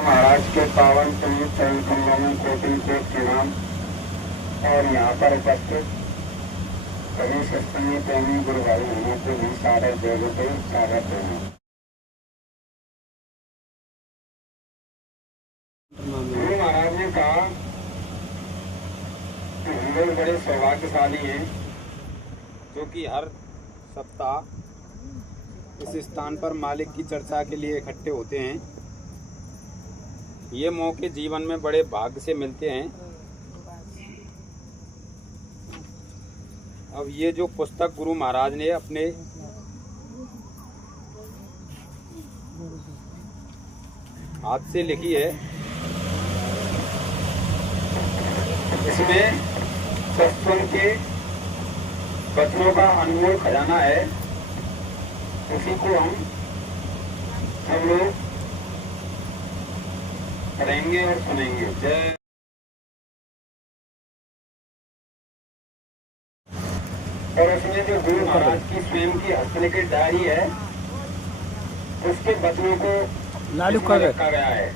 महाराज के पावन पुण्य चरण कमलों में कोटि कोटि प्रणाम। और यहाँ पर उपस्थित सभी सत्संगी प्रेमी गुरु भाई बहनों को भी सादर देवते स्वागत है। गुरु महाराज ने कहा कि हम लोग बड़े सौभाग्यशाली हैं जो कि हर सप्ताह इस स्थान पर मालिक की चर्चा के लिए इकट्ठे होते हैं। ये मौके जीवन में बड़े भाग्य से मिलते हैं। अब ये जो पुस्तक गुरु महाराज ने अपने हाथ से लिखी है, इसमें सत्संग के वचनों का अनमोल खजाना है। उसी को हम सब लोग पढ़ेंगे और सुनेंगे। जय। और उसमें जो गुरु महाराज की स्वयं की हस्तलिखित डायरी है, उसके वचनों को रखा गया है।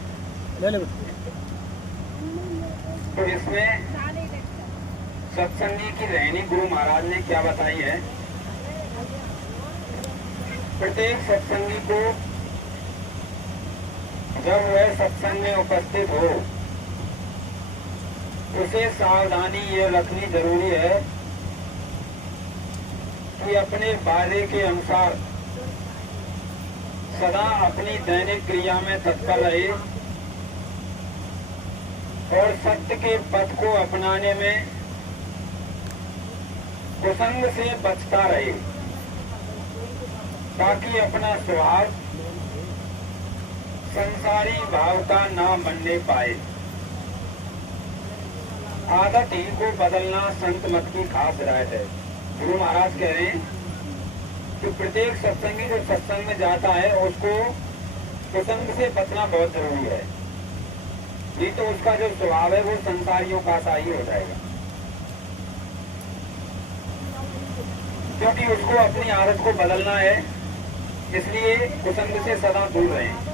तो इसमें सत्संगी की रहनी गुरु महाराज ने क्या बताई है। प्रत्येक सत्संगी को जब वह सत्संग में उपस्थित हो, उसे सावधानी ये रखनी जरूरी है कि अपने वादे के अनुसार सदा अपनी दैनिक क्रिया में तत्पर रहे और सत्य के पथ को अपनाने में कुसंग से बचता रहे, ताकि अपना स्वभाव संसारी भाव का न बनने पाए। आदत ही को बदलना संत मत की खास राय है। गुरु महाराज कह रहे हैं कि प्रत्येक सत्संगी जो सत्संग में जाता है उसको कुसंग से बचना बहुत जरूरी है। नहीं तो उसका जो स्वभाव है वो संसारियों का सा ही हो जाएगा, क्योंकि उसको अपनी आदत को बदलना है। इसलिए कुसंग से सदा दूर रहें।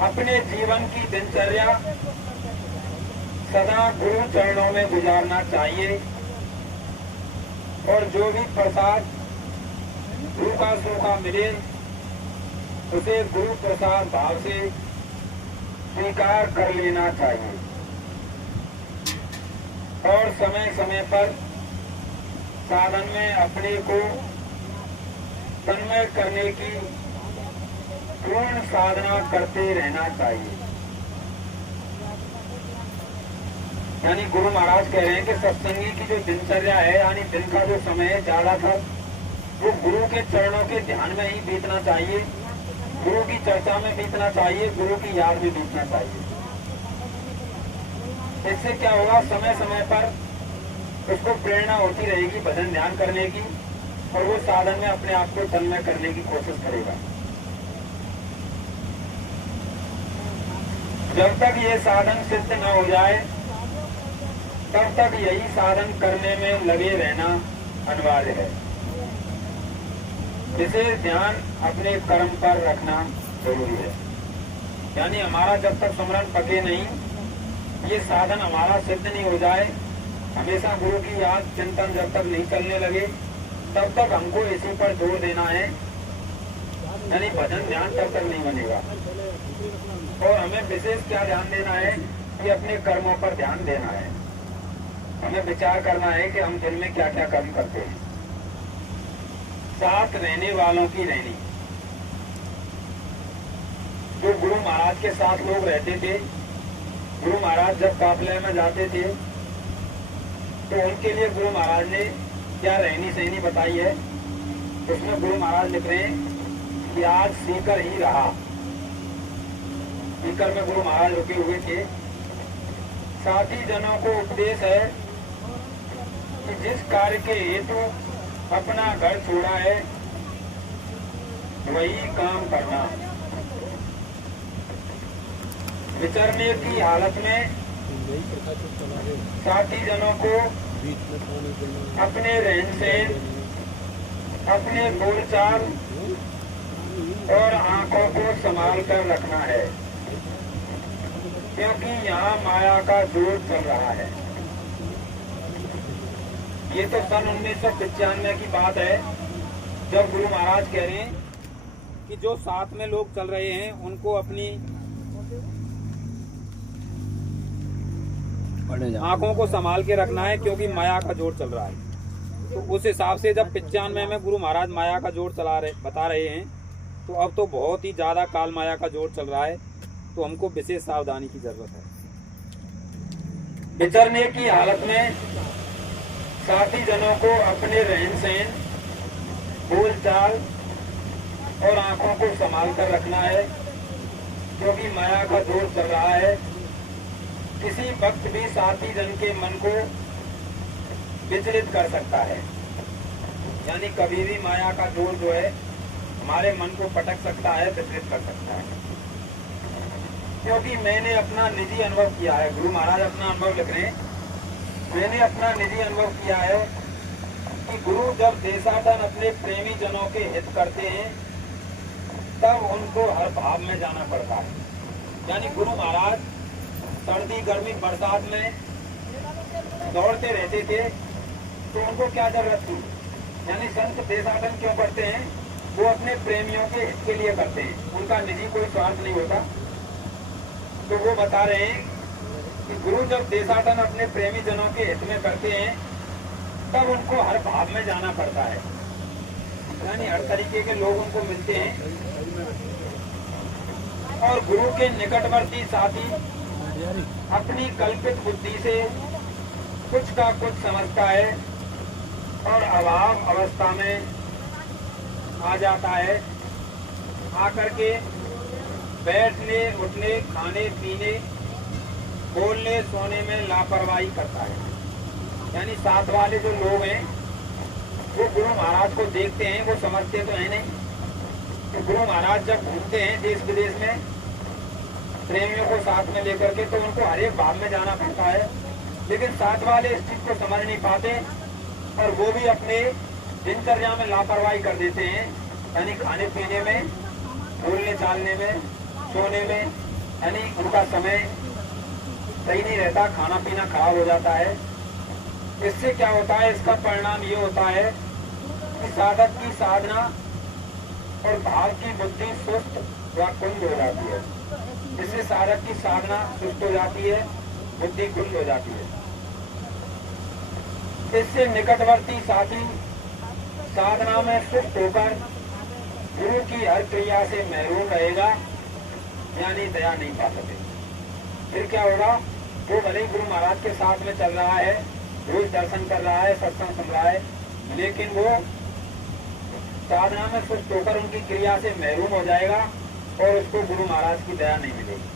अपने जीवन की दिनचर्या सदा गुरु चरणों में गुजारना चाहिए और जो भी प्रसाद रूखा सूखा मिले उसे गुरु प्रसाद भाव से स्वीकार कर लेना चाहिए और समय समय पर साधन में अपने को तन्मय करने की पूर्ण साधना करते रहना चाहिए। यानी गुरु महाराज कह रहे हैं कि सत्संगी की जो दिनचर्या है, यानी दिन का जो समय है, ज्यादातर वो गुरु के चरणों के ध्यान में ही बीतना चाहिए, गुरु की चर्चा में बीतना चाहिए, गुरु की याद में बीतना चाहिए। इससे क्या होगा, समय समय पर उसको प्रेरणा होती रहेगी भजन ध्यान करने की और वो साधन में अपने आप को तन्मय करने की कोशिश करेगा। जब तक ये साधन सिद्ध न हो जाए तब तक यही साधन करने में लगे रहना अनिवार्य है। विशेष ध्यान अपने कर्म पर रखना जरूरी है। यानी हमारा जब तक स्मरण पके नहीं, ये साधन हमारा सिद्ध नहीं हो जाए, हमेशा गुरु की याद चिंतन जब तक नहीं चलने लगे, तब तक हमको इसी पर जोर देना है। यानी भजन ध्यान तब तक नहीं बनेगा। और हमें विशेष क्या ध्यान देना है कि अपने कर्मों पर ध्यान देना है। हमें विचार करना है कि हम दिन में क्या क्या कर्म करते हैं। साथ रहने वालों की रहनी। जो गुरु महाराज के साथ लोग रहते थे, गुरु महाराज जब काफले में जाते थे तो उनके लिए गुरु महाराज ने क्या रहनी सहनी बताई है। उसमें गुरु महाराज लिख रहे हैं कि आज सीकर ही रहा। सीकर में गुरु महाराज रुके हुए थे। साथी जनों को उपदेश है कि जिस कार्य के हेतु अपना घर छोड़ा है वही काम करना। विचरने की हालत में साथी जनों को अपने रहन सहन, अपने बोलचाल और आंखों को संभाल कर रखना है, क्योंकि यहाँ माया का जोर चल रहा है। ये तो सन 1995 की बात है, जब गुरु महाराज कह रहे हैं कि जो साथ में लोग चल रहे हैं उनको अपनी आंखों को संभाल के रखना है, क्योंकि माया का जोर चल रहा है। तो उस हिसाब से जब 95 में गुरु महाराज माया का जोर बता रहे हैं, तो अब तो बहुत ही ज्यादा काल माया का जोर चल रहा है, तो हमको विशेष सावधानी की जरूरत है। विचरने की हालत में साथी जनों को अपने रहन सहन, बोल चाल और आंखों को संभाल कर रखना है, क्योंकि माया का जोर चल रहा है। किसी वक्त भी साथी जन के मन को विचलित कर सकता है, यानी कभी भी माया का जोर जो है हमारे मन को पटक सकता है, विचलित कर सकता है। क्योंकि मैंने अपना निजी अनुभव किया है, गुरु महाराज अपना अनुभव लिख रहे हैं, मैंने अपना निजी अनुभव किया है कि गुरु जब देशाटन अपने प्रेमी जनों के हित करते हैं, तब उनको हर भाव में जाना पड़ता है। यानी गुरु महाराज सर्दी गर्मी बरसात में दौड़ते रहते थे, तो उनको क्या जरूरत थी? यानी संत देशाटन क्यों करते हैं? वो अपने प्रेमियों के हित के लिए करते हैं, उनका निजी कोई स्वार्थ नहीं होता। तो वो बता रहे हैं कि गुरु जब देशाटन अपने प्रेमी जनों के हित में करते हैं, तब उनको हर भाव में जाना पड़ता है, यानी हर तरीके के लोग उनको मिलते हैं। और गुरु के निकटवर्ती साथी अपनी कल्पित बुद्धि से कुछ का कुछ समझता है और अभाव अवस्था में आ जाता है, आकर के बैठने उठने खाने पीने बोलने सोने में लापरवाही करता है। यानी साथ वाले जो लोग हैं वो गुरु महाराज को देखते हैं, वो समझते तो है नहीं। तो गुरु महाराज जब घूमते हैं देश विदेश में प्रेमियों को साथ में लेकर के, तो उनको हर एक भाव में जाना पड़ता है, लेकिन साथ वाले इस चीज को समझ नहीं पाते और वो भी अपने दिनचर्या में लापरवाही कर देते हैं, यानी खाने पीने में, बोलने चालने में, सोने में, यानी उनका समय सही नहीं रहता, खाना पीना खराब हो जाता है। इससे क्या होता है? इसका परिणाम ये होता है कि साधक की साधना और भाव की बुद्धि सुस्त व कुंद हो जाती है। इससे साधक की साधना सुस्त हो जाती है, बुद्धि कुंद हो जाती है। इससे निकटवर्ती साथी साधना में सुस्त होकर गुरु की हर क्रिया से महरूम रहेगा, यानी दया नहीं पा सके। फिर क्या होगा? वो भले ही गुरु महाराज के साथ में चल रहा है, रोज दर्शन कर रहा है, सत्संग सुन रहा है, लेकिन वो साधना में सुस्त होकर उनकी क्रिया से महरूम हो जाएगा और उसको गुरु महाराज की दया नहीं मिलेगी।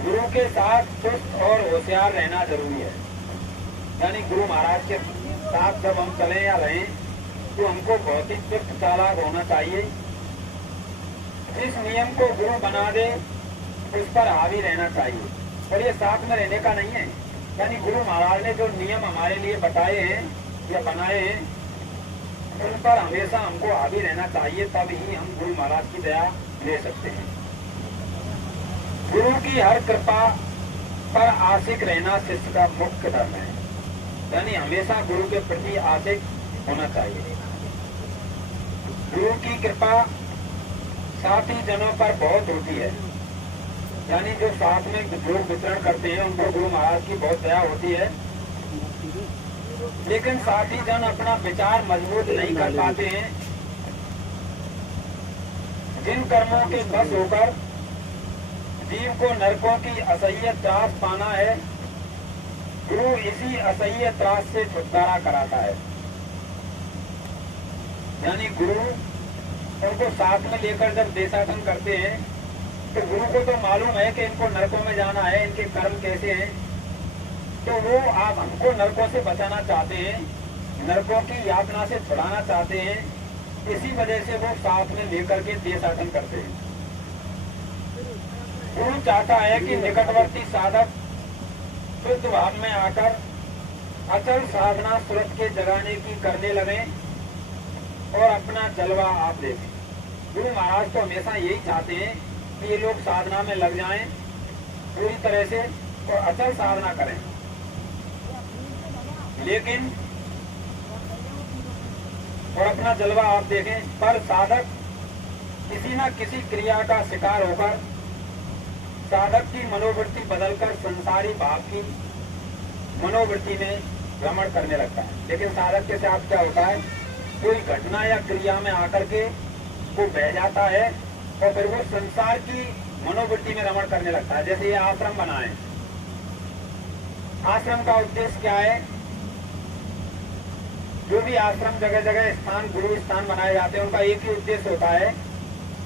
गुरु के साथ सुस्त और होशियार रहना जरूरी है। यानी गुरु महाराज के साथ जब हम चलें या रहें, तो हमको बहुत ही चुस्त चालाक होना चाहिए। जिस नियम को गुरु बना दे उस पर हावी रहना चाहिए, और ये साथ में रहने का नहीं है। यानी गुरु महाराज ने जो नियम हमारे लिए बताए हैं या बनाए हैं, उन पर हमेशा हमको हावी रहना चाहिए, तब ही हम गुरु महाराज की दया ले सकते हैं। गुरु की हर कृपा पर आशिक रहना शिष्य का मुख्य धर्म है। यानी हमेशा गुरु के प्रति आशिक होना चाहिए। गुरु की कृपा साथी जनों पर बहुत होती है। यानी जो साथ में लोग विचरण करते हैं उनको गुरु महाराज की बहुत दया होती है, लेकिन साथी जन अपना विचार मजबूत नहीं कर पाते हैं। जिन कर्मों के बस होकर जीव को नरकों की असह्य त्रास पाना है, गुरु इसी असह्य त्रास से छुटकारा कराता है। यानी गुरु उनको साथ में लेकर जब देशाटन करते हैं, तो गुरु को तो मालूम है कि इनको नरकों में जाना है, इनके कर्म कैसे हैं, तो वो आप हमको नरकों से बचाना चाहते हैं, नरकों की यातना से छुड़ाना चाहते हैं। इसी वजह से वो साथ में लेकर के देशाटन करते हैं। गुरु चाहता है कि निकटवर्ती साधक शुद्ध भाव में आकर अचल साधना सूरत के जगाने की करने लगे और अपना जलवा आप देखें। गुरु महाराज तो हमेशा यही चाहते हैं कि ये लोग साधना में लग जाएं पूरी तरह से और अचल साधना करें। लेकिन और अपना जलवा आप देखें, पर साधक किसी न किसी क्रिया का शिकार होकर साधक की मनोवृत्ति बदलकर संसारी भाव की मनोवृत्ति में भ्रमण करने लगता है। लेकिन साधक के साथ क्या होता है, कोई घटना या क्रिया में आकर के वो बह जाता है और फिर वो संसार की मनोवृत्ति में रमण करने लगता है। जैसे ये आश्रम बनाए, आश्रम का उद्देश्य क्या है? जो भी आश्रम जगह जगह स्थान गुरु स्थान बनाए जाते हैं उनका एक ही उद्देश्य होता है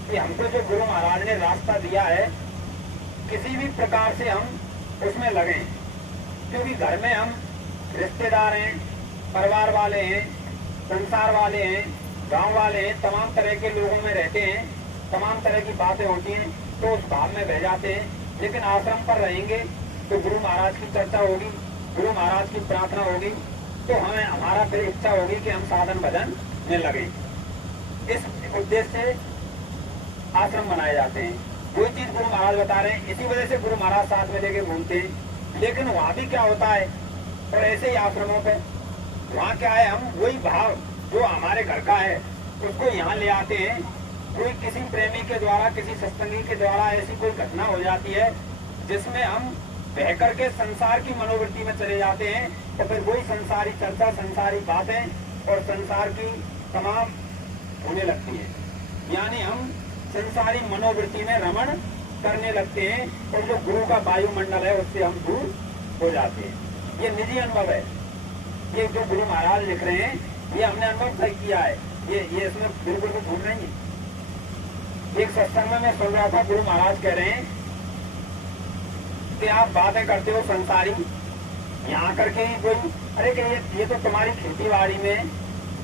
कि हमको जो गुरु महाराज ने रास्ता दिया है किसी भी प्रकार से हम उसमें लगें। क्योंकि घर में हम रिश्तेदार हैं, परिवार वाले हैं, संसार वाले हैं, गांव वाले हैं, तमाम तरह के लोगों में रहते हैं, तमाम तरह की बातें होती हैं तो उस भाव में बह जाते हैं। लेकिन आश्रम पर रहेंगे तो गुरु महाराज की चर्चा होगी, गुरु महाराज की प्रार्थना होगी, तो हमें हमारा फिर इच्छा होगी कि हम साधन भजन में लगे। इस उद्देश्य से आश्रम बनाए जाते हैं। कोई चीज गुरु महाराज बता रहे हैं, इसी वजह से गुरु महाराज साथ में लेके घूमते हैं। लेकिन वहाँ भी क्या होता है, और ऐसे ही आश्रमों पे वहाँ क्या है, हम वही भाव जो हमारे घर का है उसको यहाँ ले आते हैं। कोई किसी प्रेमी के द्वारा, किसी सत्संगी के द्वारा ऐसी कोई घटना हो जाती है जिसमें हम बह करके संसार की मनोवृत्ति में चले जाते हैं, तो फिर वही संसारी चर्चा, संसारी बातें और संसार की तमाम होने लगती है। यानी हम संसारी मनोवृत्ति में रमण करने लगते हैं और जो गुरु का वायुमंडल है उससे हम दूर हो जाते हैं। ये निजी अनुभव है, ये जो गुरु महाराज लिख रहे हैं ये हमने अनुभव तय किया है, ये इसमें बिल्कुल भी झूठ नहीं है। एक सत्संग में मैं सुन रहा था, गुरु महाराज कह रहे हैं कि आप बातें करते हो संसारी, यहाँ करके ही कोई, अरे कि ये तो तुम्हारी खेती बाड़ी में,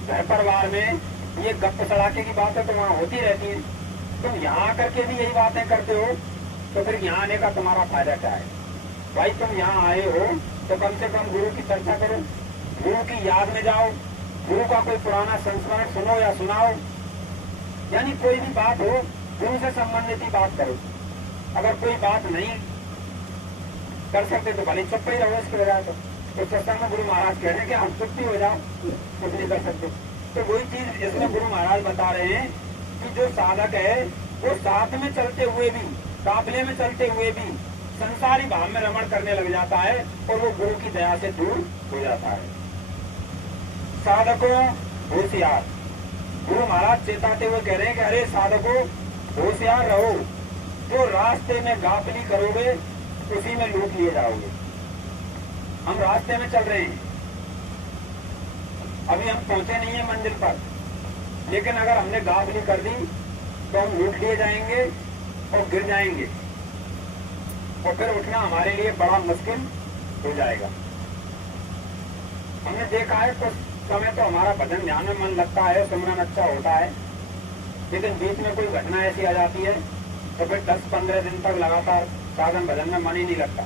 घर परिवार में ये गप सड़ाके की बातें तो वहाँ होती रहती हैं, तुम यहाँ करके भी यही बातें करते हो, तो फिर यहाँ आने का तुम्हारा फायदा क्या है? भाई तुम यहाँ आए हो तो कम से कम गुरु की चर्चा करो, गुरु की याद में जाओ, गुरु का कोई पुराना संस्मरण सुनो या सुनाओ, यानी कोई भी बात हो गुरु से संबंधित ही बात करो। अगर कोई बात नहीं कर सकते तो भले चुप ही रहो इसके बजाय। तो सत्संग में गुरु महाराज कह रहे हैं कि हम चुप ही हो जाओ, कुछ नहीं कर सकते। तो वही चीज इसमें गुरु महाराज बता रहे हैं कि जो साधक है वो साथ में चलते हुए भी, काफिले में चलते हुए भी संसारी भाव में रमण करने लग जाता है और वो गुरु की दया से दूर हो जाता है। साधकों होशियार, गुरु महाराज चेताते हुए कह रहे हैं कि अरे साधकों होशियार रहो, जो रास्ते में गाफिली करोगे उसी में लूट लिए जाओगे। हम रास्ते में चल रहे हैं, अभी हम पहुंचे नहीं है मंजिल पर, लेकिन अगर हमने गाफिली कर दी तो हम लूट लिए जाएंगे और गिर जाएंगे और फिर उठना हमारे लिए बड़ा मुश्किल हो जाएगा। हमने देखा है कुछ समय तो हमारा भजन ध्यान में मन लगता है, सिमरन अच्छा होता है, लेकिन बीच में कोई घटना ऐसी आ जाती है तो फिर 10-15 दिन तक लगातार साधन भजन में मन ही नहीं लगता,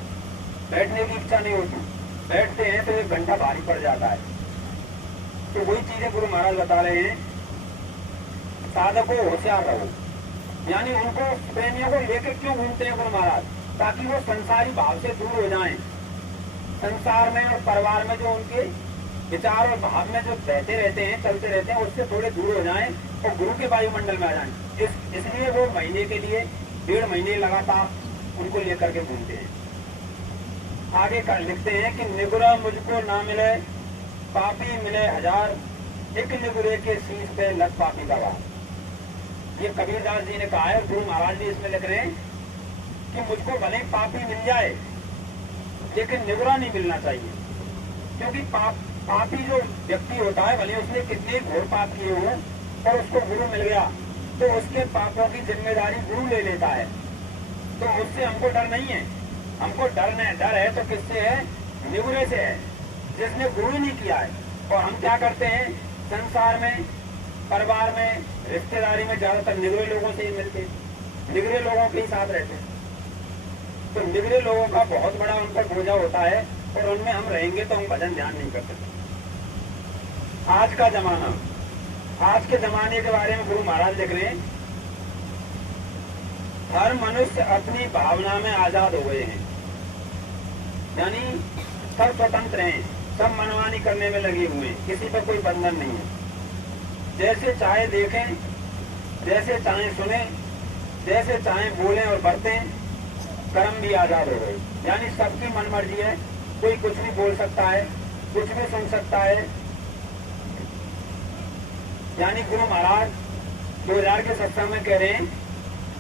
बैठने की इच्छा नहीं होती, बैठते हैं तो 1 घंटा भारी पड़ जाता है। तो वही चीजें गुरु महाराज बता रहे हैं, साधकों होशियार रहो, यानी उनको प्रेमियों को लेकर क्यों घूमते हैं गुरु महाराज, ताकि वो संसारी भाव से दूर हो जाएं, संसार में और परिवार में जो उनके विचार और भाव में जो बहते रहते हैं, चलते रहते हैं, उससे थोड़े दूर हो जाएं और गुरु के वायुमंडल में आ जाएं। इसलिए वो महीने के लिए 1.5 महीने लगातार उनको लेकर के घूमते हैं। आगे कर लिखते हैं कि निगुरा मुझको ना मिले, पापी मिले 1000, एक निगुरे के शीश पे लग पापी का वार। ये कबीरदास जी ने कहा है, गुरु महाराज भी इसमें लिख रहे हैं कि मुझको भले पापी मिल जाए लेकिन निगुरा नहीं मिलना चाहिए। क्योंकि पापी जो व्यक्ति होता है, भले उसने कितने घोर पाप किए हों और उसको गुरु मिल गया तो उसके पापों की जिम्मेदारी गुरु ले लेता है। तो उससे हमको डर नहीं है, हमको डर है तो किससे है? निगुरे से है, जिसने गुरु ही नहीं किया है। और हम क्या करते हैं, संसार में, परिवार में, रिश्तेदारी में ज्यादातर निगुरे लोगों से ही मिलते हैं, निगुरे लोगों के ही साथ रहते हैं। तो निगुरे लोगों का बहुत बड़ा उन पर बोझा होता है और उनमें हम रहेंगे तो हम भजन ध्यान नहीं कर सकते। आज का जमाना, आज के जमाने के बारे में गुरु महाराज लिख रहे हैं हर मनुष्य अपनी भावना में आजाद हो गए हैं, यानी सब स्वतंत्र हैं, सब मनमानी करने में लगे हुए हैं, किसी पर कोई बंधन नहीं है। जैसे चाहे देखें, जैसे चाहे सुने, जैसे चाहे बोलें और बरतें, कर्म भी आजाद हो गए, यानी सबकी मनमर्जी है, कोई कुछ भी बोल सकता है, कुछ भी सुन सकता है। यानी गुरु महाराज 2000 के सत्संग में कह रहे हैं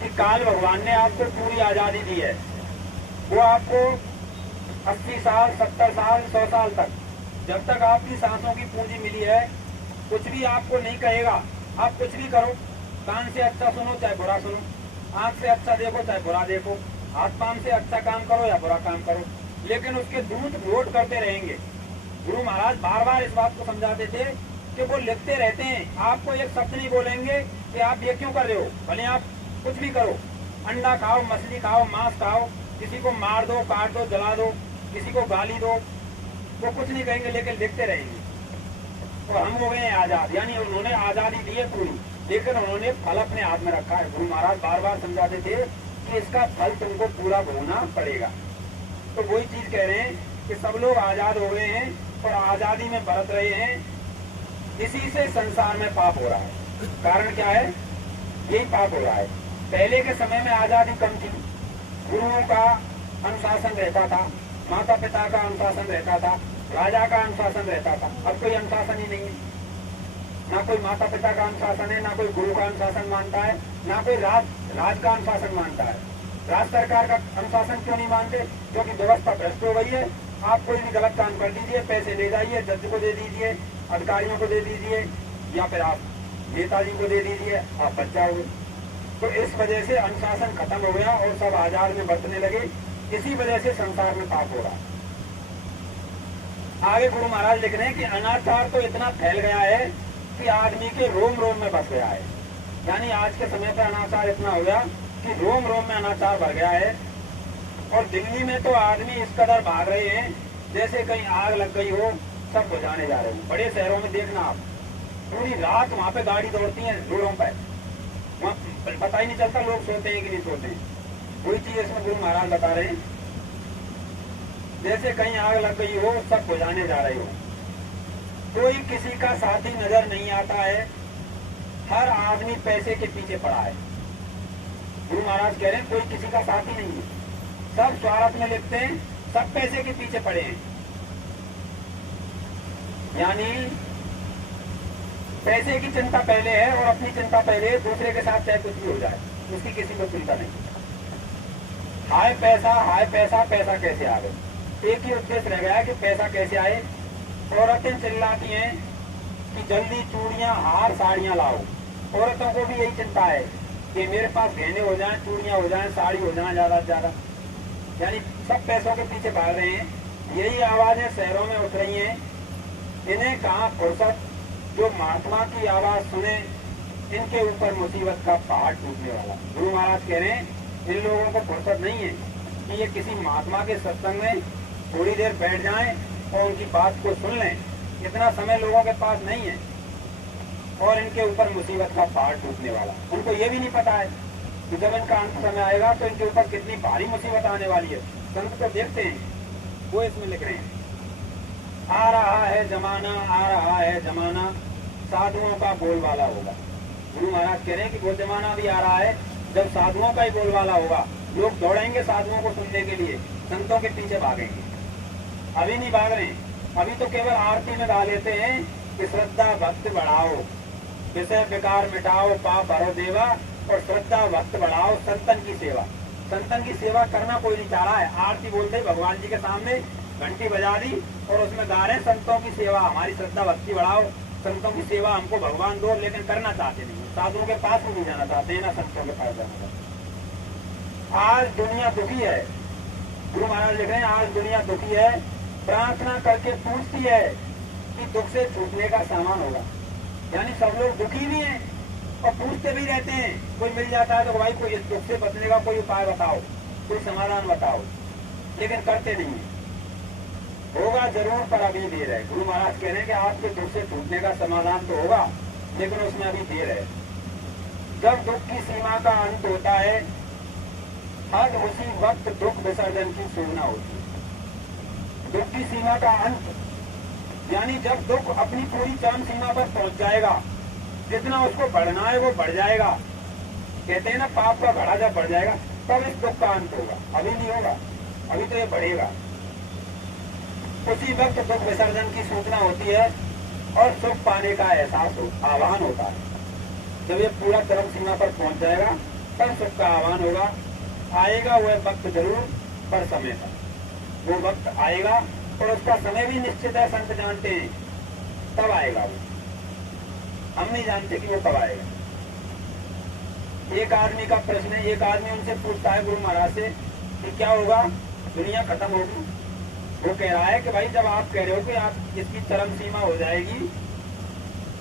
कि काल भगवान ने आपको पूरी आजादी दी है। वो आपको 80 साल, 70 साल, 100 साल तक, जब तक आपकी सांसों की पूंजी मिली है, कुछ भी आपको नहीं कहेगा। आप कुछ भी करो, कान से अच्छा सुनो चाहे बुरा सुनो, आंख से अच्छा देखो चाहे बुरा देखो, हाथ पांव से अच्छा काम करो या बुरा काम करो, लेकिन उसके दूत वोट करते रहेंगे। गुरु महाराज बार बार इस बात को समझाते थे कि वो लिखते रहते हैं, आपको एक शब्द नहीं बोलेंगे कि आप ये क्यों कर रहे हो, भले आप कुछ भी करो, अंडा खाओ, मछली खाओ, मांस खाओ, किसी को मार दो, काट दो, जला दो, किसी को गाली दो, वो कुछ नहीं कहेंगे, लेकिन लिखते रहेंगे। तो हम हो गए हैं आजाद, यानी उन्होंने आजादी दी है पूरी, लेकिन उन्होंने फल अपने हाथ में रखा है। गुरु महाराज बार बार समझाते थे कि इसका फल तुमको पूरा भोगना पड़ेगा। तो वही चीज कह रहे हैं कि सब लोग आजाद हो गए हैं और आजादी में बरत रहे हैं, इसी से संसार में पाप हो रहा है। कारण क्या है? यही पाप हो रहा है। पहले के समय में आजादी कम थी, गुरुओं का अनुशासन रहता था, माता पिता का अनुशासन रहता था, राजा का अनुशासन रहता था। अब कोई अनुशासन ही नहीं है, ना कोई माता पिता का अनुशासन है, ना कोई गुरु का अनुशासन मानता है, ना कोई राज का अनुशासन मानता है। राज्य सरकार का अनुशासन क्यों नहीं मानते? क्योंकि व्यवस्था भ्रष्ट हो गई है। आप कोई भी गलत काम कर दीजिए, पैसे ले जाइए, जज को दे दीजिए, अधिकारियों को दे दीजिए, या फिर आप नेताजी को दे दीजिए, आप बच जाओगे। तो इस वजह से अनुशासन खत्म हो गया और सब आजाद में बरतने लगे, इसी वजह से संसार में पाप हो रहा। आगे गुरु महाराज लिख रहे हैं कि अनाचार तो इतना फैल गया है कि आदमी के रोम रोम में बस गया है। यानी आज के समय पर अनाचार इतना हो गया कि रोम रोम में अनाचार भर गया है। और दिल्ली में तो आदमी इस कदर भाग रहे हैं जैसे कहीं आग लग गई हो, सब बुझाने जा रहे हैं। बड़े शहरों में देखना आप, पूरी रात वहाँ पे गाड़ी दौड़ती है रोडों पर, वहाँ पता ही नहीं चलता लोग सोते हैं कि नहीं सोते हैं। कोई चीज इसमें गुरु महाराज बता रहे हैं, जैसे कहीं आग लग गई हो, सब बुझाने जा रहे हो। कोई किसी का साथी नजर नहीं आता है, हर आदमी पैसे के पीछे पड़ा है। गुरु महाराज कह रहे हैं कोई किसी का साथी नहीं है, सब स्वार्थ में लिखते हैं, सब पैसे के पीछे पड़े हैं। यानी पैसे की चिंता पहले है और अपनी चिंता पहले है, दूसरे के साथ चाहे कुछ भी हो जाए उसकी किसी को चिंता नहीं। हाय पैसा, हाय पैसा, पैसा कैसे आ गए, एक ही उद्देश्य रह गया है कि पैसा कैसे आए। औरतें चिल्लाती हैं कि जल्दी चूड़ियां, हार, साड़ियां लाओ। औरतों को भी यही चिंता है कि मेरे पास गहने हो जाएं, चूड़ियां हो जाएं, साड़ी हो जाए ज्यादा से ज्यादा। यानी सब पैसों के पीछे भाग रहे हैं। यही आवाजें शहरों में उठ रही हैं। इन्हें कहाँ फुर्सत, जो महात्मा की आवाज सुने, इनके ऊपर मुसीबत का पहाड़ टूटने वाला। गुरु महाराज कह रहे हैं इन लोगों को फुर्सत नहीं है कि ये किसी महात्मा के सत्संग में थोड़ी देर बैठ जाएं और उनकी बात को सुन लें। इतना समय लोगों के पास नहीं है और इनके ऊपर मुसीबत का पहाड़ टूटने वाला। उनको ये भी नहीं पता है कि जब इनका अंत समय आएगा तो इनके ऊपर कितनी भारी मुसीबत आने वाली है। संत तो देखते हैं, वो इसमें लिख रहे हैं, आ रहा है जमाना, आ रहा है जमाना, साधुओं का बोलबाला होगा। गुरु महाराज कह रहे हैं कि वो जमाना भी आ रहा है जब साधुओं का ही बोलबाला होगा। लोग दौड़ेंगे साधुओं को सुनने के लिए, संतों के पीछे भागेंगे। अभी नहीं भाग रहे, अभी तो केवल आरती में गा लेते हैं कि श्रद्धा भक्त बढ़ाओ, विषय विकार मिटाओ, पाप हरो देवा, और श्रद्धा भक्त बढ़ाओ, संतन की सेवा। संतन की सेवा करना कोई नहीं चाह रहा है। आरती बोलते ही भगवान जी के सामने घंटी बजा दी और उसमें गा रहे संतों की सेवा, हमारी श्रद्धा भक्ति बढ़ाओ, संतों की सेवा हमको भगवान दो, लेकिन करना चाहते नहीं। साधुओं के पास भी नहीं जाना चाहते, ना संतों के पास जाना चाहते। आज दुनिया दुखी है, गुरु महाराज लिख रहे हैं आज दुनिया दुखी है, प्रार्थना करके पूछती है कि दुख से छूटने का सामान होगा। यानी सब लोग दुखी भी हैं और पूछते भी रहते हैं। कोई मिल जाता है तो भाई कोई इस दुख से बचने का कोई उपाय बताओ, कोई समाधान बताओ, लेकिन करते नहीं है। होगा जरूर पर अभी देर है। गुरु महाराज कह रहे हैं कि आपके दुख से छूटने का समाधान तो होगा, लेकिन उसमें अभी देर है। जब दुख की सीमा का अंत होता है आज उसी वक्त दुख विसर्जन की सूचना होती है। दुख की सीमा का अंत, यानी जब दुख अपनी पूरी चरम सीमा पर पहुंच जाएगा, जितना उसको बढ़ना है वो बढ़ जाएगा। कहते हैं ना, पाप का घड़ा जब बढ़ जाएगा तब इस दुख का अंत होगा, अभी नहीं होगा, अभी तो ये बढ़ेगा। उसी वक्त दुख विसर्जन की सूचना होती है और सुख पाने का एहसास आह्वान होता है। जब ये पूरा चरम सीमा पर पहुंच जाएगा तब सुख का आह्वान होगा। आएगा वह वक्त जरूर, पर समय पर वो वक्त आएगा और उसका समय भी निश्चित है, संत जानते हैं तब आएगा वो, हम नहीं जानते कि वो कब आएगा। एक आदमी का प्रश्न है, एक आदमी उनसे पूछता है गुरु महाराज से कि क्या होगा, दुनिया खत्म होगी। वो कह रहा है कि भाई जब आप कह रहे हो कि आप इसकी चरम सीमा हो जाएगी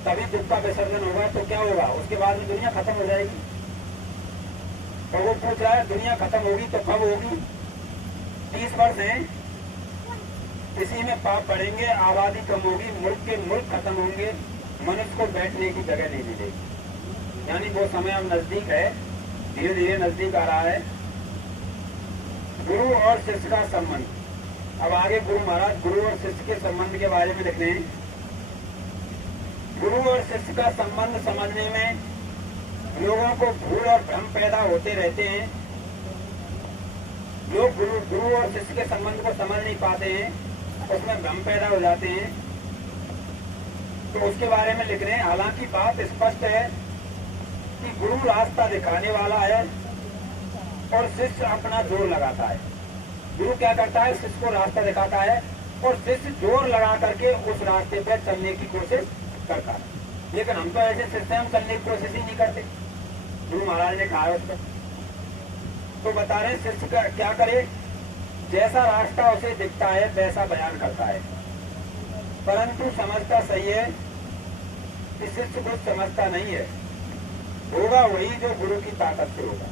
तभी दुख का विसर्जन होगा, तो क्या होगा, उसके बाद में दुनिया खत्म हो जाएगी। और वो पूछ रहा है दुनिया खत्म होगी तो कब होगी? 30 वर्ष हैं, इसी में पाप बढ़ेंगे, आबादी कम होगी, मुल्क के मुल्क खत्म होंगे, मनुष्य को बैठने की जगह नहीं मिलेगी। यानी वो समय अब नजदीक है, धीरे धीरे नजदीक आ रहा है। गुरु और शिष्य का संबंध, अब आगे गुरु महाराज गुरु और शिष्य के संबंध के बारे में लिख रहे हैं। गुरु और शिष्य का संबंध समझने में लोगों को भूल और भ्रम पैदा होते रहते हैं। लोग गुरु और शिष्य के संबंध को समझ नहीं पाते हैं, उसमें भ्रम पैदा हो जाते हैं। तो उसके बारे में लिख रहे हैं। हालांकि बात स्पष्ट है कि गुरु रास्ता दिखाने वाला है और शिष्य अपना जोर लगाता है। गुरु क्या करता है, शिष्य को रास्ता दिखाता है और शिष्य जोर लगा करके उस रास्ते पर चलने की कोशिश करता है। लेकिन हम तो ऐसे शिष्य हम चलने की कोशिश ही नहीं करते, गुरु महाराज ने कहा उस पर। तो बता रहे शिष्य का क्या करे, जैसा रास्ता उसे दिखता है वैसा बयान करता है, परंतु समझता सही है कि शिष्य कुछ समझता नहीं है। होगा वही जो गुरु की ताकत से होगा।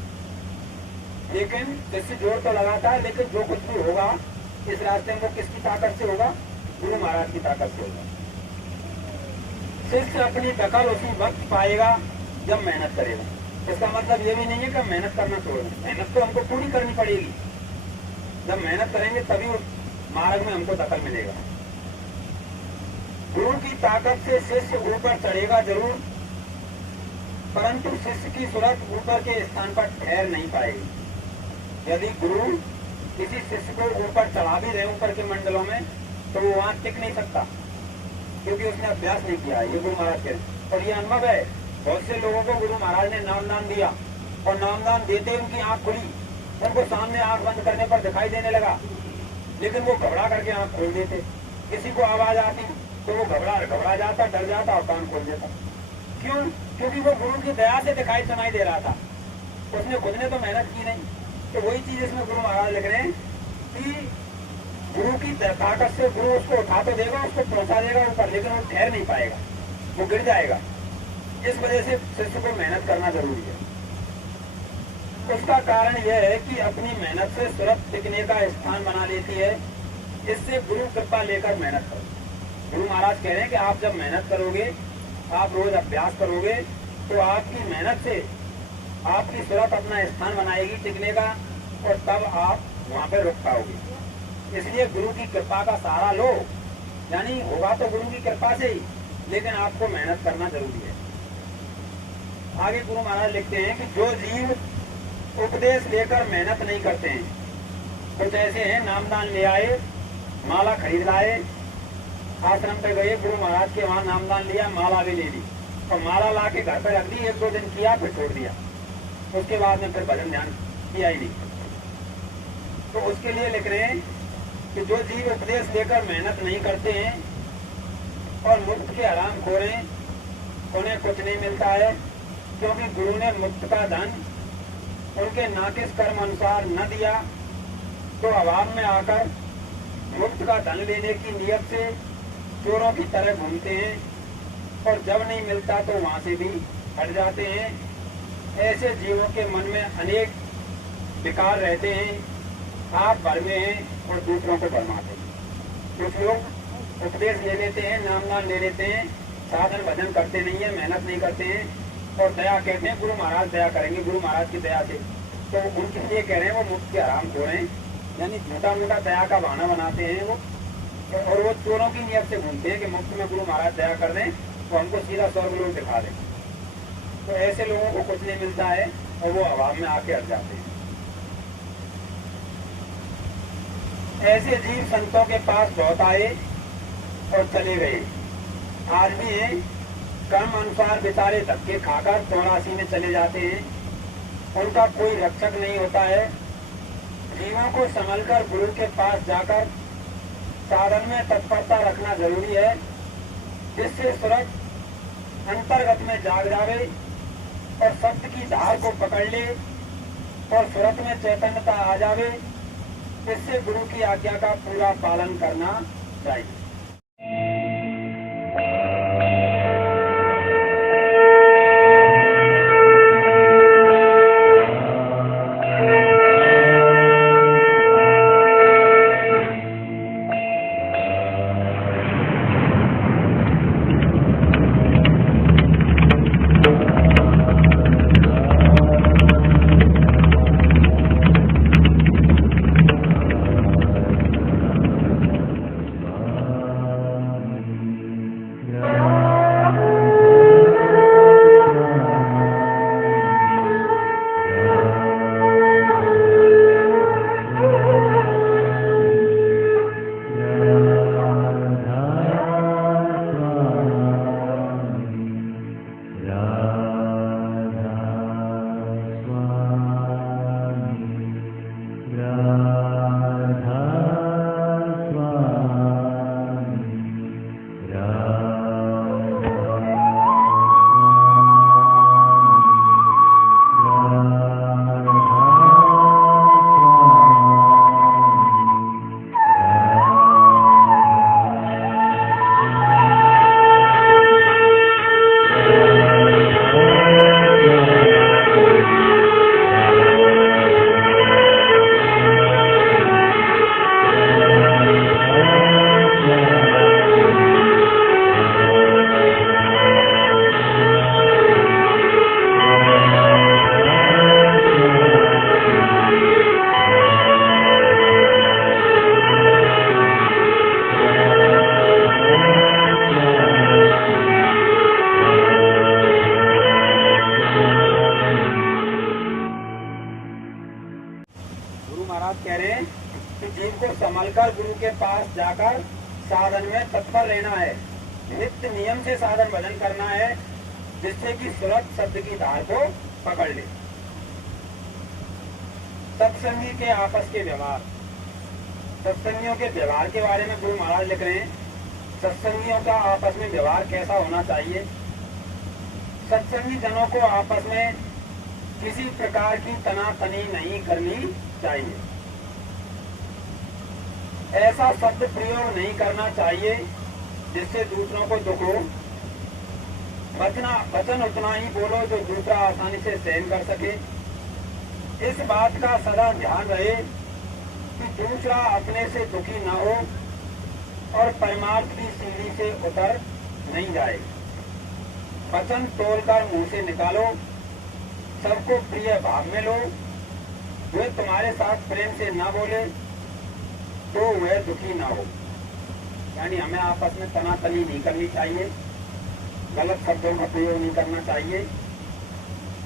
लेकिन शिष्य जोर तो लगाता है, लेकिन जो कुछ भी होगा इस रास्ते में वो किसकी ताकत से होगा? गुरु महाराज की ताकत से होगा। शिष्य अपनी दखल उसी वक्त पाएगा जब मेहनत करेगा। इसका मतलब ये भी नहीं है कि मेहनत करना छोड़ दें, मेहनत तो हमको पूरी करनी पड़ेगी। जब मेहनत करेंगे तभी उस मार्ग में हमको दखल मिलेगा। गुरु की ताकत से शिष्य ऊपर चढ़ेगा जरूर, परंतु शिष्य की सूरत ऊपर के स्थान पर ठहर नहीं पाएगी। यदि गुरु किसी शिष्य को ऊपर चढ़ा भी रहे ऊपर के मंडलों में, तो वो वहां टिक नहीं सकता, क्योंकि उसने अभ्यास नहीं किया है। ये गुरु महाराज के और ये अनुभव है। बहुत से लोगों को गुरु महाराज ने नामदान दिया और नामदान देते उनकी आंख खुली, उनको सामने आंख बंद करने पर दिखाई देने लगा, लेकिन वो घबरा करके आंख खोल देते। किसी को आवाज आती तो वो घबरा जाता, डर जाता और कान खोल देता। क्यों? क्योंकि वो गुरु की दया से दिखाई सुनाई दे रहा था, उसने खुद ने तो मेहनत की नहीं। तो वही चीज इसमें गुरु महाराज लिख रहे हैं कि गुरु की ताकत से गुरु उसको उठा तो देगा, उसको पहुंचा देगा ऊपर, लेकिन वो ठहर नहीं पाएगा, वो गिर जाएगा। इस वजह से शिष्य को मेहनत करना जरूरी है। उसका कारण यह है कि अपनी मेहनत से सूरत टिकने का स्थान बना लेती है। इससे गुरु कृपा लेकर मेहनत करो। गुरु महाराज कह रहे हैं कि आप जब मेहनत करोगे, आप रोज अभ्यास करोगे, तो आपकी मेहनत से आपकी सूरत अपना स्थान बनाएगी टिकने का, और तब आप वहाँ पे रुक पाओगे। इसलिए गुरु की कृपा का सहारा लो। यानी होगा तो गुरु की कृपा से ही, लेकिन आपको मेहनत करना जरूरी है। आगे गुरु महाराज लिखते हैं कि जो जीव उपदेश लेकर मेहनत नहीं करते हैं, कुछ ऐसे हैं नामदान ले आए, माला खरीद लाए, आश्रम पे गए, गुरु महाराज के वहां नामदान लिया, माला भी ले ली और माला ला के घर पर रख दी, 1-2 दिन किया फिर छोड़ दिया, उसके बाद में फिर भजन ध्यान किया ही नहीं। तो उसके लिए लिख रहे हैं कि जो जीव उपदेश लेकर मेहनत नहीं करते हैं और मुफ्त के आराम खो रहे, उन्हें कुछ नहीं मिलता है, क्योंकि गुरु ने मुफ्त का धन उनके नाकिस कर्म अनुसार न दिया, तो अभाव में आकर मुफ्त का धन लेने की नियत से चोरों की तरह घूमते हैं, और जब नहीं मिलता तो वहां से भी हट जाते हैं। ऐसे जीवों के मन में अनेक विकार रहते हैं, आप भरमे हैं और दूसरों को भरमाते हैं। कुछ लोग उपदेश ले लेते हैं, नामदान ले लेते हैं, साधन भजन करते नहीं है, मेहनत नहीं करते हैं, और दया कहते हैं गुरु महाराज दया करेंगे, गुरु महाराज की दया से तो उनके लिए कह रहे हैं वो मुफ्त के हराम खोर हैं, यानी झूठा मूठा दया का बहाना बनाते हैं वो, और वो चोरों की नियत से घूमते हैं कि मुफ्त में गुरु महाराज दया कर दें तो हमको सीधा स्वर्ग लोक दिखा दें। तो ऐसे लोगों को कुछ नहीं मिलता है और वो अभाव में आके अट जाते हैं। ऐसे जीव संतों के पास बहुत आए और चले गए, आज भी हैं। कर्म अनुसार बेचारे धक्के खाकर 84 में चले जाते हैं, उनका कोई रक्षक नहीं होता है। जीवों को संभलकर गुरु के पास जाकर साधन में तत्परता रखना जरूरी है, जिससे सूरज अंतर्गत में जाग जावे और सत्य की धार को पकड़ ले और सूरत में चैतन्यता आ जावे। इससे गुरु की आज्ञा का पूरा पालन करना चाहिए। संभलकर गुरु के पास जाकर साधन में तत्पर रहना है, नित्य नियम से साधन भजन करना है, जिससे कि सूरत शब्द की धार को पकड़ ले। सत्संगी के आपस के व्यवहार, सत्संगियों के व्यवहार के बारे में गुरु महाराज लिख रहे हैं। सत्संगियों का आपस में व्यवहार कैसा होना चाहिए? सत्संगी जनों को आपस में किसी प्रकार की तनातनी नहीं करनी चाहिए, ऐसा शब्द प्रयोग नहीं करना चाहिए जिससे दूसरों को दुख हो। वचन उतना ही बोलो जो दूसरा आसानी से सहन कर सके। इस बात का सदा ध्यान रहे कि दूसरा अपने से दुखी न हो और परमार्थ की सीढ़ी से उतर नहीं जाए। वचन तोलकर मुंह से निकालो, सबको प्रिय भाव में लो। वे तुम्हारे साथ प्रेम से न बोले तो वह दुखी ना हो। यानी हमें आपस में तनातनी नहीं करनी चाहिए, गलत शब्दों का प्रयोग नहीं करना चाहिए।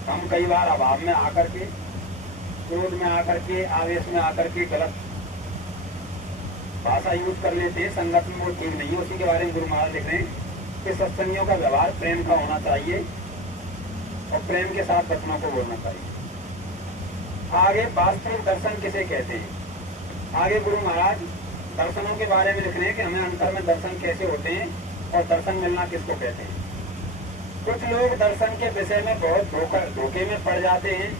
हम कई बार अभाव में आकर के, क्रोध में आकर के, आवेश में आकर के गलत भाषा यूज कर लेते हैं, संगत में वो ठीक नहीं है। उसी के बारे में गुरु महाराज लिख रहे हैं कि सत्संगियों का व्यवहार प्रेम का होना चाहिए और प्रेम के साथ वचनों को बोलना चाहिए। आगे वास्तविक दर्शन किसे कहते हैं? आगे गुरु महाराज दर्शनों के बारे में लिख रहे हैं कि हमें अंतर में दर्शन कैसे होते हैं और दर्शन मिलना किसको कहते हैं। कुछ लोग दर्शन के विषय में बहुत धोखे में पड़ जाते हैं,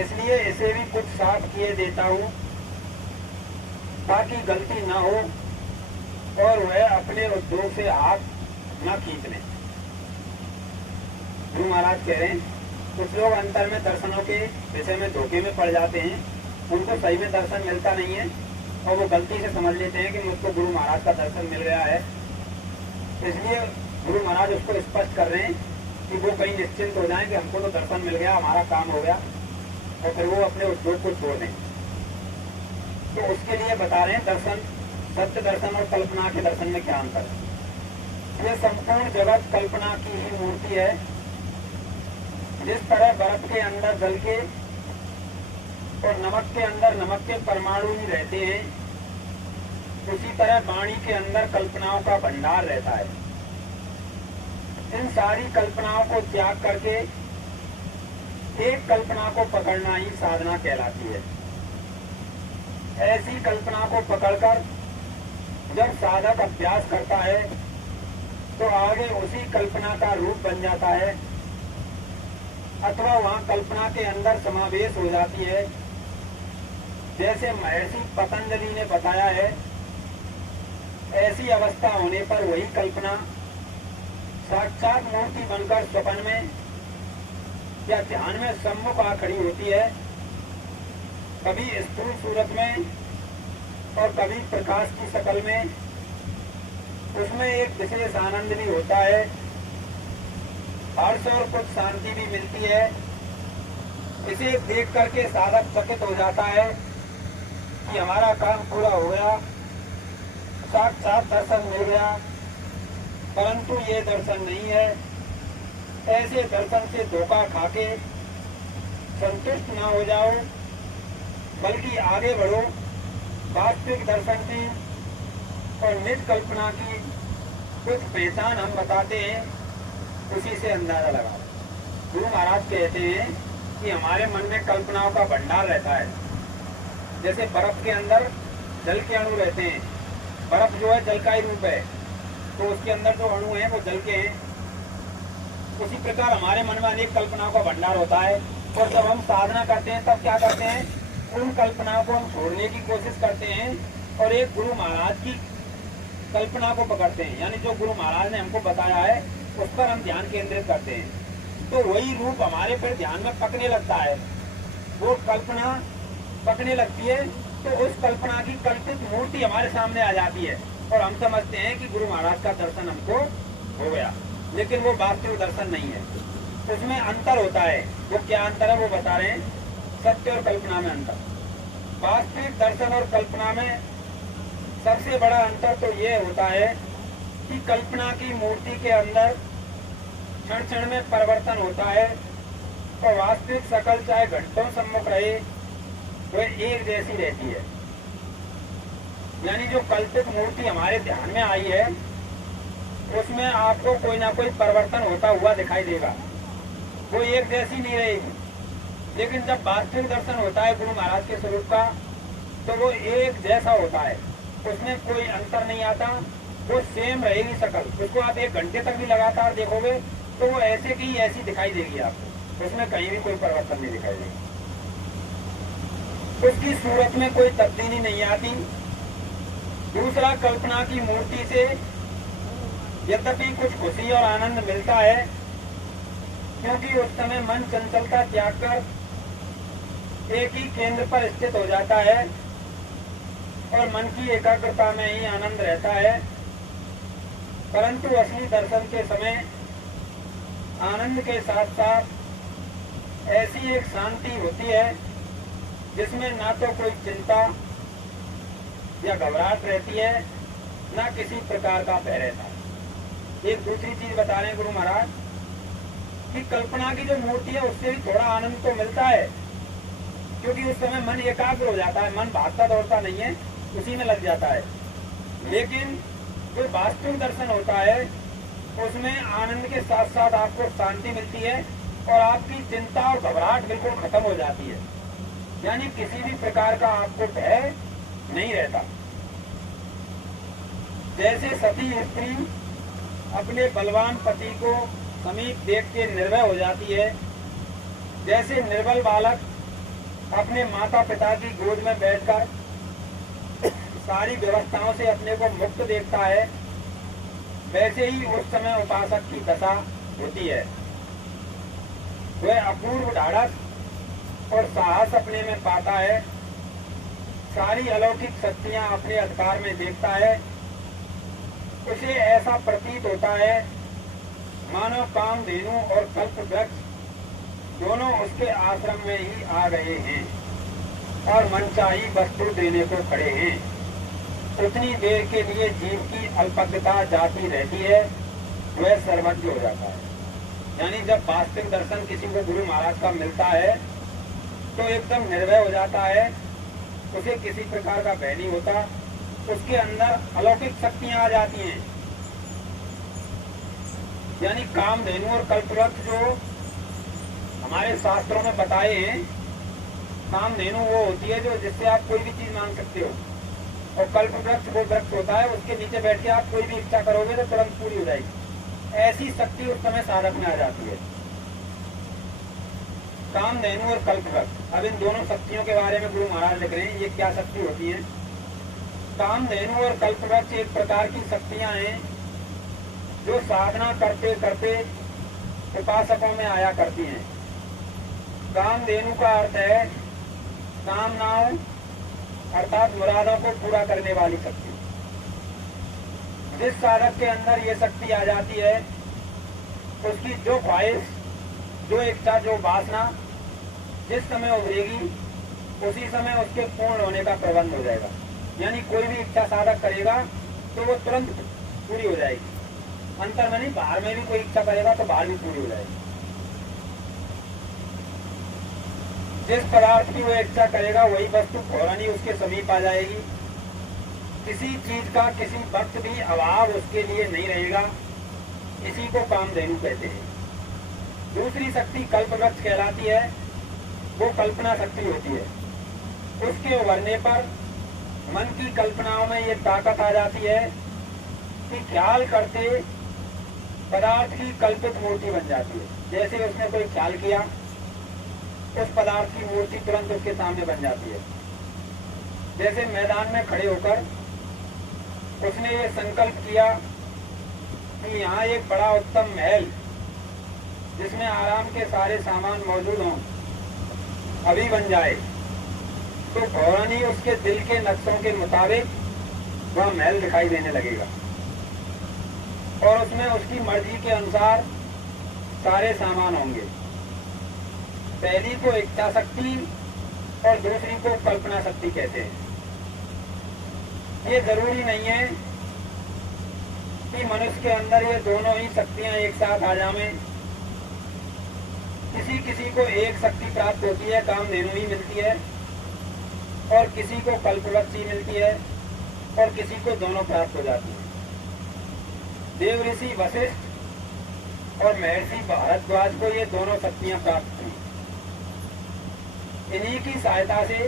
इसलिए इसे भी कुछ साफ किए देता हूँ ताकि गलती न हो और वह अपने उद्योग से हाथ न खींच लें। गुरु महाराज कह रहे हैं कुछ लोग अंतर में दर्शनों के विषय में धोखे में पड़ जाते हैं, उनको सही में दर्शन मिलता नहीं है और वो गलती से समझ लेते हैं कि मुझको गुरु महाराज का दर्शन मिल गया है। इसलिए गुरु महाराज उसको स्पष्ट कर रहे हैं कि वो कहीं निश्चिंत हो जाएं कि हमको तो दर्शन मिल गया, हमारा काम हो गया। और फिर वो अपने उद्योग को छोड़ दें। तो उसके लिए बता रहे हैं दर्शन, सत्य दर्शन और कल्पना के दर्शन में क्या अंतर है। ये संपूर्ण जगत कल्पना की ही मूर्ति है। जिस तरह बर्फ के अंदर जल के और नमक के अंदर नमक के परमाणु ही रहते हैं, उसी तरह वाणी के अंदर कल्पनाओं का भंडार रहता है। इन सारी कल्पनाओं को त्याग करके एक कल्पना को पकड़ना ही साधना कहलाती है। ऐसी कल्पना को पकड़कर जब साधक अभ्यास करता है तो आगे उसी कल्पना का रूप बन जाता है, अथवा वहां कल्पना के अंदर समावेश हो जाती है। जैसे महर्षि पतंजलि ने बताया है, ऐसी अवस्था होने पर वही कल्पना साक्षात मूर्ति बनकर स्वप्न में या ध्यान में सम्मुख आ खड़ी होती है। कभी स्थूल सूरत में और कभी प्रकाश की शक्ल में। उसमें एक विशेष आनंद भी होता है, हर्ष और कुछ शांति भी मिलती है। इसे देख करके साधक चकित हो जाता है कि हमारा काम पूरा हो गया, साक्षात दर्शन मिल गया। परंतु ये दर्शन नहीं है। ऐसे दर्शन से धोखा खाके संतुष्ट ना हो जाओ, बल्कि आगे बढ़ो। वास्तविक दर्शन की और निज कल्पना की कुछ पहचान हम बताते हैं, उसी से अंदाजा लगाओ। गुरु महाराज कहते हैं कि हमारे मन में कल्पनाओं का भंडार रहता है। जैसे बर्फ के अंदर जल के अणु रहते हैं। बर्फ जो है जल का ही रूप है, तो उसके अंदर जो अणु हैं वो जल के हैं। उसी प्रकार हमारे मन में अनेक कल्पनाओं का भंडार होता है। और जब हम साधना करते हैं तब क्या करते हैं, उन कल्पनाओं को हम छोड़ने की कोशिश करते हैं और एक गुरु महाराज की कल्पना को पकड़ते हैं। यानी जो गुरु महाराज ने हमको बताया है उस पर हम ध्यान केंद्रित करते हैं। तो वही रूप हमारे फिर ध्यान में पकने लगता है। वो कल्पना पकने लगती है तो उस कल्पना की कल्पित मूर्ति हमारे सामने आ जाती है और हम समझते हैं कि गुरु महाराज का दर्शन हमको हो गया। लेकिन वो वास्तविक दर्शन नहीं है, उसमें अंतर होता है। वो क्या अंतर है वो बता रहे हैं, सत्य और कल्पना में अंतर। वास्तविक दर्शन और कल्पना में सबसे बड़ा अंतर तो ये होता है कि कल्पना की मूर्ति के अंदर क्षण क्षण में परिवर्तन होता है और वास्तविक शकल चाहे घंटों सम्मुख रहे वह एक जैसी रहती है। यानी जो कल्पित मूर्ति हमारे ध्यान में आई है उसमें आपको कोई ना कोई परिवर्तन होता हुआ दिखाई देगा, वो एक जैसी नहीं रहेगी। लेकिन जब वास्तविक दर्शन होता है गुरु महाराज के स्वरूप का तो वो एक जैसा होता है, उसमें कोई अंतर नहीं आता, वो सेम रहेगी शकल। उसको आप 1 घंटे तक भी लगातार देखोगे तो वो ऐसे की ऐसी दिखाई देगी आपको, उसमें कहीं भी कोई परिवर्तन नहीं दिखाई देगी। उसकी सूरत में कोई तब्दीली नहीं आती। दूसरा, कल्पना की मूर्ति से यद्यपि कुछ खुशी और आनंद मिलता है, क्योंकि उस समय मन चंचलता त्याग कर एक ही केंद्र पर स्थित हो जाता है और मन की एकाग्रता में ही आनंद रहता है। परंतु असली दर्शन के समय आनंद के साथ साथ ऐसी एक शांति होती है जिसमें ना तो कोई चिंता या घबराहट रहती है, ना किसी प्रकार का भय रहता है। एक दूसरी चीज बता रहे हैं गुरु महाराज कि कल्पना की जो मूर्ति है उससे भी थोड़ा आनंद तो मिलता है, क्योंकि उस समय मन एकाग्र हो जाता है, मन भागता दौड़ता नहीं है, उसी में लग जाता है। लेकिन जो वास्तविक दर्शन होता है उसमें आनंद के साथ साथ आपको शांति मिलती है और आपकी चिंता और घबराहट बिल्कुल खत्म हो जाती है। यानी किसी भी प्रकार का आपको भय नहीं रहता। जैसे सती स्त्री अपने बलवान पति को समीप देख के निर्भय हो जाती है, जैसे निर्बल बालक अपने माता पिता की गोद में बैठकर सारी व्यवस्थाओं से अपने को मुक्त देखता है, वैसे ही उस समय उपासक की दशा होती है। वह अपूर्व ढाढ़स और साहस अपने में पाता है, सारी अलौकिक शक्तियां अपने अधिकार में देखता है। उसे ऐसा प्रतीत होता है मानो कामधेनु और कल्प वृक्ष दोनों उसके आश्रम में ही आ गए हैं और मनचाही वस्तु देने को खड़े हैं। उतनी देर के लिए जीव की अल्पज्ञता जाती रहती है, वह सर्वज्ञ हो जाता है। यानी जब वास्तविक दर्शन किसी को गुरु महाराज का मिलता है तो एकदम निर्भय हो जाता है, उसे किसी प्रकार का भय नहीं होता, उसके अंदर अलौकिक शक्तियां आ जाती हैं। यानी कामधेनु और कल्पवृक्ष जो हमारे शास्त्रों में बताए हैं, कामधेनु वो होती है जो जिससे आप कोई भी चीज मांग सकते हो, और कल्पवृक्ष वो वृक्ष होता है उसके नीचे बैठ के आप कोई भी इच्छा करोगे तो तुरंत पूरी हो जाएगी। ऐसी शक्ति उस समय साधक में आ जाती है, कामधेनु और कल्पवृक्ष। अब इन दोनों शक्तियों के बारे में गुरु महाराज लिख रहे हैं, ये क्या शक्ति होती है। कामधेनु और कल्पवृक्ष एक प्रकार की शक्तियां हैं जो साधना करते करते उपासकों में आया करती हैं। कामधेनु का अर्थ है कामनाओं अर्थात मुरादों को पूरा करने वाली शक्ति। जिस साधक के अंदर ये शक्ति आ जाती है, उसकी जो ख्वाहिश, जो इच्छा, जो वासना जिस समय उभरेगी उसी समय उसके पूर्ण होने का प्रबंध हो जाएगा। यानी कोई भी इच्छा साधक करेगा तो वो तुरंत पूरी हो जाएगी। अंतर में नहीं, बाहर में भी कोई इच्छा करेगा तो बाहर भी पूरी हो जाएगी। जिस पदार्थ की वो इच्छा करेगा वही वस्तु फौरन ही उसके समीप आ जाएगी। किसी चीज का किसी वक्त भी अभाव उसके लिए नहीं रहेगा। इसी को कामधेनु कहते हैं। दूसरी शक्ति कल्पवृक्ष कहलाती है, वो कल्पना शक्ति होती है। उसके उभरने पर मन की कल्पनाओं में ये ताकत आ जाती है कि ख्याल करते पदार्थ की कल्पित मूर्ति बन जाती है। जैसे उसने कोई ख्याल किया, उस पदार्थ की मूर्ति तुरंत उसके सामने बन जाती है। जैसे मैदान में खड़े होकर उसने ये संकल्प किया कि यहाँ एक बड़ा उत्तम महल जिसमें आराम के सारे सामान मौजूद हों अभी बन जाए, तो फौरन ही उसके दिल के नक्शों के मुताबिक वह महल दिखाई देने लगेगा और उसमें उसकी मर्जी के अनुसार सारे सामान होंगे। पहली को इच्छा शक्ति और दूसरी को कल्पना शक्ति कहते हैं। ये जरूरी नहीं है कि मनुष्य के अंदर ये दोनों ही शक्तियां एक साथ आ जाएं। किसी किसी को एक शक्ति प्राप्त होती है, कामधेनु ही मिलती है, और किसी को कल्पवृक्ष ही मिलती है, और किसी को दोनों प्राप्त हो जाती है। देव ऋषि वशिष्ठ और महर्षि भारद्वाज को ये दोनों शक्तियां प्राप्त हुई। इन्हीं की सहायता से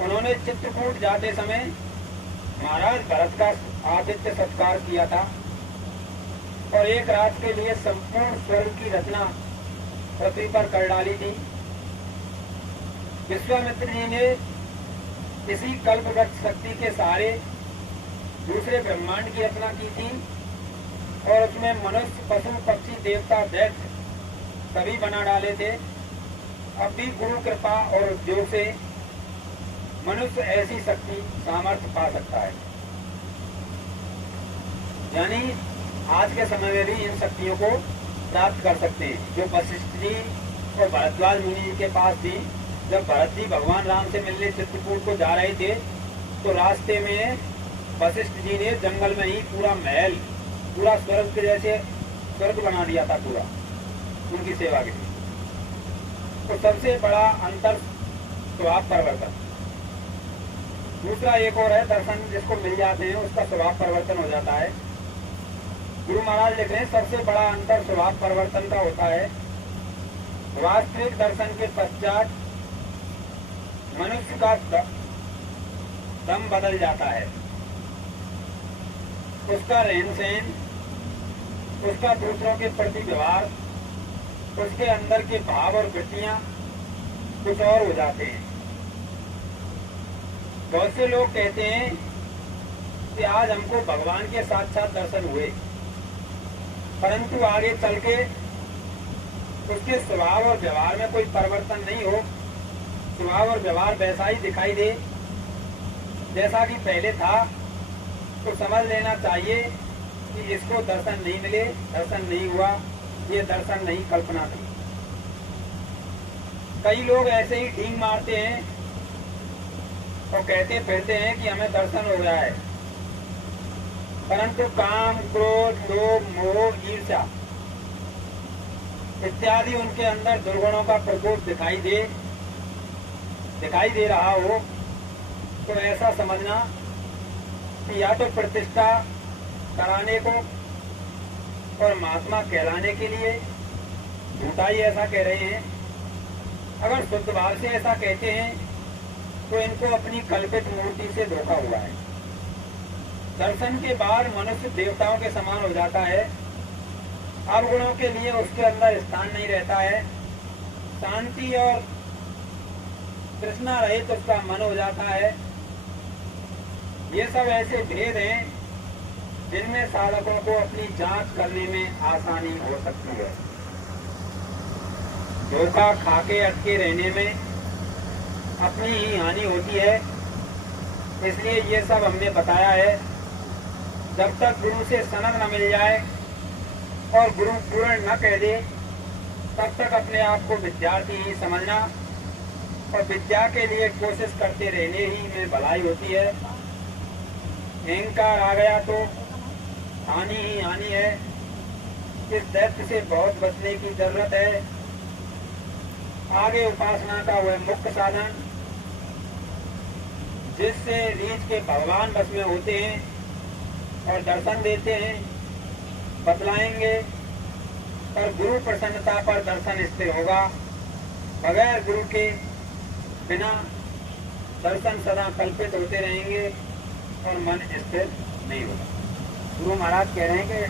उन्होंने चित्रकूट जाते समय महाराज भरत का आतिथ्य सत्कार किया था और एक रात के लिए संपूर्ण स्वर्ग की रचना पृथ्वी पर कर डाली थी। विश्वामित्र जी ने इसी कल्पवृक्ष शक्ति के सहारे दूसरे ब्रह्मांड की रचना की थी और उसमें मनुष्य, पशु, पक्षी, देवता, दैत्य सभी बना डाले थे। अब भी गुरु कृपा और उद्योग से मनुष्य ऐसी शक्ति सामर्थ्य पा सकता है। यानी आज के समय में भी इन शक्तियों को प्राप्त कर सकते हैं, जो वशिष्ठ जी और भरद्वाज मुनि जी के पास थी। जब भरत जी भगवान राम से मिलने चित्रकूट को जा रहे थे तो रास्ते में वशिष्ठ जी ने जंगल में ही पूरा महल, पूरा स्वर्ग के जैसे स्वर्ग बना दिया था पूरा उनकी सेवा के लिए। तो सबसे बड़ा अंतर स्वभाव परिवर्तन। दूसरा एक और है दर्शन जिसको मिल जाते हैं उसका स्वभाव परिवर्तन हो जाता है। गुरु महाराज लिख रहे हैं सबसे बड़ा अंतर स्वभाव परिवर्तन का होता है। वास्तविक दर्शन के पश्चात मनुष्य का दम बदल जाता है, उसका रहन सहन, उसका दूसरों के प्रति व्यवहार, उसके अंदर के भाव और वृत्तियां कुछ और हो जाते हैं। बहुत से लोग कहते हैं कि आज हमको भगवान के साक्षात दर्शन हुए, परंतु आगे चल के उसके स्वभाव और व्यवहार में कोई परिवर्तन नहीं हो, स्वभाव और व्यवहार वैसा ही दिखाई दे जैसा कि पहले था, तो समझ लेना चाहिए कि इसको दर्शन नहीं मिले, दर्शन नहीं हुआ, ये दर्शन नहीं, कल्पना थी। कई लोग ऐसे ही ढींग मारते हैं और कहते फिरते हैं कि हमें दर्शन हो गया है, परंतु काम, क्रोध, लोभ, मोह, ईर्ष्या इत्यादि उनके अंदर दुर्गुणों का प्रकोप दिखाई दे रहा हो तो ऐसा समझना कि या तो प्रतिष्ठा कराने को और महात्मा कहलाने के लिए झूठा ही ऐसा कह रहे हैं। अगर शुद्ध भाव से ऐसा कहते हैं तो इनको अपनी कल्पित मूर्ति से धोखा हुआ है। दर्शन के बाद मनुष्य देवताओं के समान हो जाता है। अवगुणों के लिए उसके अंदर स्थान नहीं रहता है। शांति और तृष्णा रहित उसका मन हो जाता है। ये सब ऐसे भेद हैं जिनमें साधकों को अपनी जांच करने में आसानी हो सकती है। धोखा खाके अटके रहने में अपनी ही हानि होती है। इसलिए ये सब हमने बताया है। जब तक गुरु से सनद न मिल जाए और गुरु पूर्ण न कह दे तब तक अपने आप को विद्यार्थी ही समझना और विद्या के लिए कोशिश करते रहने ही में भलाई होती है। अहंकार आ गया तो हानि ही हानि है। इस दैत्य से बहुत बचने की जरूरत है। आगे उपासना का वह मुख्य साधन जिससे रीछ के भगवान बस में होते हैं और दर्शन देते हैं बतलाएंगे, पर गुरु प्रसन्नता पर दर्शन स्थिर होगा। बगैर गुरु के बिना दर्शन सदा कल्पित होते रहेंगे और मन स्थिर नहीं होगा। गुरु महाराज कह रहे हैं कि